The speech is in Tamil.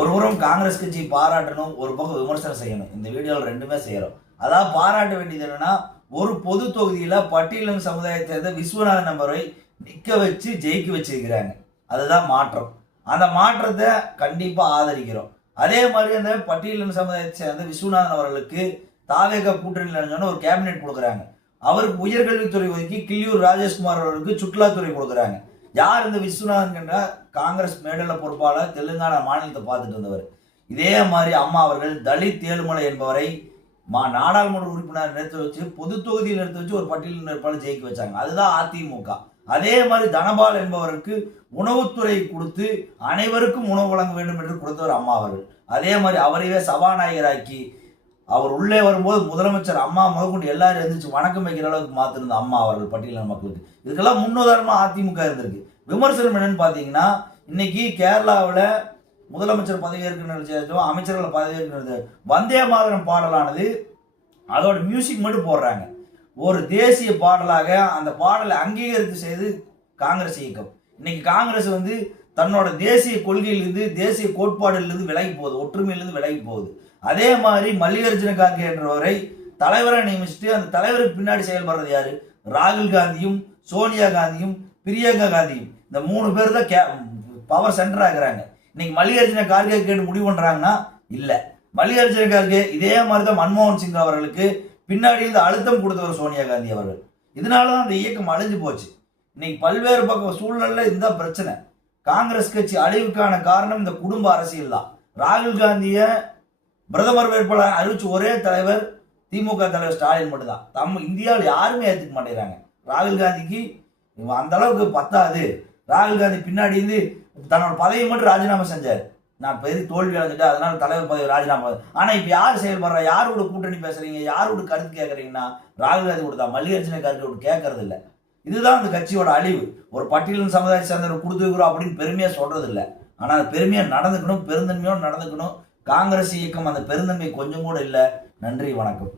ஒரு புறம் காங்கிரஸ் கட்சி பாராட்டணும், ஒரு பக்கம் விமர்சனம் செய்யணும். இந்த வீடியோவில் ரெண்டுமே செய்யறோம். அதாவது பாராட்ட வேண்டியது என்னன்னா, ஒரு பொது தொகுதியில பட்டியலின சமுதாயத்தை சேர்ந்த விஸ்வநாதன் நபரை நிக்க வச்சு ஜெயிக்க வச்சிருக்கிறாங்க. அதுதான் மாற்றம். அந்த மாற்றத்தை கண்டிப்பா ஆதரிக்கிறோம். அதே மாதிரி அந்த பட்டியலின சமுதாயத்தை சேர்ந்த விஸ்வநாதன் அவர்களுக்கு தாவேக கூட்டணியில் ஒரு கேபினெட் கொடுக்குறாங்க. அவருக்கு உயர்கல்வித்துறை ஒதுக்கி கிள்ளியூர் ராஜேஷ்குமார் அவர்களுக்கு சுற்றுலாத்துறை கொடுக்குறாங்க. யார் இந்த விஸ்வநாதன் என்றால் காங்கிரஸ் மேடல பொறுப்பாளர், தெலுங்கானா மாநிலத்தை பார்த்துட்டு இருந்தவர். இதே மாதிரி அம்மா அவர்கள் தலித் ஏழுமலை என்பவரை நாடாளுமன்ற உறுப்பினர் நிறுத்த வச்சு பொது தொகுதியில் நிறுத்த வச்சு ஒரு பட்டியலின் வேட்பாளர் ஜெயிக்க வச்சாங்க. அதுதான் அதிமுக. அதே மாதிரி தனபால் என்பவருக்கு உணவுத்துறை கொடுத்து அனைவருக்கும் உணவு வழங்க வேண்டும் என்று கொடுத்தவர் அம்மா அவர்கள். அதே மாதிரி அவரையே சபாநாயகராக்கி அவர் உள்ளே வரும்போது முதலமைச்சர் அம்மா முதற்கொண்டு எல்லாரும் எழுந்திரிச்சு வணக்கம் வைக்கிற அளவுக்கு மாத்திருந்த அம்மா அவர்கள் பட்டியலின மக்களுக்கு. இதுக்கெல்லாம் முன்னுதாரணமா அதிமுக இருந்திருக்கு. விமர்சனம் என்னன்னு பாத்தீங்கன்னா, இன்னைக்கு கேரளாவில் முதலமைச்சர் பதவியேற்க நிகழ்ச்சியும் அமைச்சர்கள் பதவியேற்க வந்தே மாதரம் பாடலானது அதோட மியூசிக் மட்டும் போடுறாங்க. ஒரு தேசிய பாடலாக அந்த பாடலை அங்கீகரித்து செய்து காங்கிரஸ் இயக்கம். இன்னைக்கு காங்கிரஸ் தன்னோட தேசிய கொள்கையிலிருந்து தேசிய கோட்பாடுலேருந்து விலகி போகுது, ஒற்றுமையிலிருந்து விலகி போகுது. அதே மாதிரி மல்லிகார்ஜுன கார்கே என்றவரை தலைவரை நியமிச்சுட்டு அந்த தலைவருக்கு பின்னாடி செயல்படுறது யாரு? ராகுல் காந்தியும் சோனியா காந்தியும் பிரியங்கா காந்தியும். இந்த 3 பேர் தான் பவர் சென்டர் ஆகுறாங்க. இன்னைக்கு மல்லிகார்ஜுன கார்கே கேட்டு முடிவு பண்றாங்கன்னா இல்ல. மல்லிகார்ஜுன கார்கே இதே மாதிரி தான் மன்மோகன் சிங் அவர்களுக்கு பின்னாடி இருந்து அழுத்தம் கொடுத்தவர் சோனியா காந்தி அவர்கள். இதனாலதான் அந்த இயக்கம் அழிஞ்சு போச்சு. இன்னைக்கு பல்வேறு பக்க சூழ்நிலை இந்த பிரச்சனை. காங்கிரஸ் கட்சி அழிவுக்கான காரணம் இந்த குடும்ப அரசியல் தான். ராகுல் காந்திய பிரதமர் வேட்பாளர் அறிவிச்ச ஒரே தலைவர் திமுக தலைவர் ஸ்டாலின் மட்டும்தான். இந்தியாவில் யாருமே ஏற்றுக்க மாட்டேங்கிறாங்க. ராகுல் காந்திக்கு அந்த அளவுக்கு பத்தாது. ராகுல் காந்தி பின்னாடி இருந்து தன்னோட பதவியை மட்டும் ராஜினாமா செஞ்சார். நான் பெரிய தோல்வி அடைஞ்சிட்டு அதனால தலைவர் பதவி ராஜினாமா. ஆனா இப்ப யார் செயல்படுறா? யாரோட கூட்டணி பேசுறீங்க? யாரோட கருத்து கேட்கறீங்கன்னா ராகுல் காந்தி கொடுத்தா, மல்லிகார்ஜுன கார்கே கேட்கறது இல்லை. இதுதான் அந்த கட்சியோட அழிவு. ஒரு பட்டியலின் சமுதாய சேர்ந்தவர் கொடுத்துருக்கிறோம் அப்படின்னு பெருமையா சொல்றது இல்லை. ஆனா அது பெருமையா நடந்துக்கணும், பெருந்தன்மையோடு நடந்துக்கணும். காங்கிரஸ் இயக்கம் அந்த பெருந்தன்மை கொஞ்சம் கூட இல்லை. நன்றி, வணக்கம்.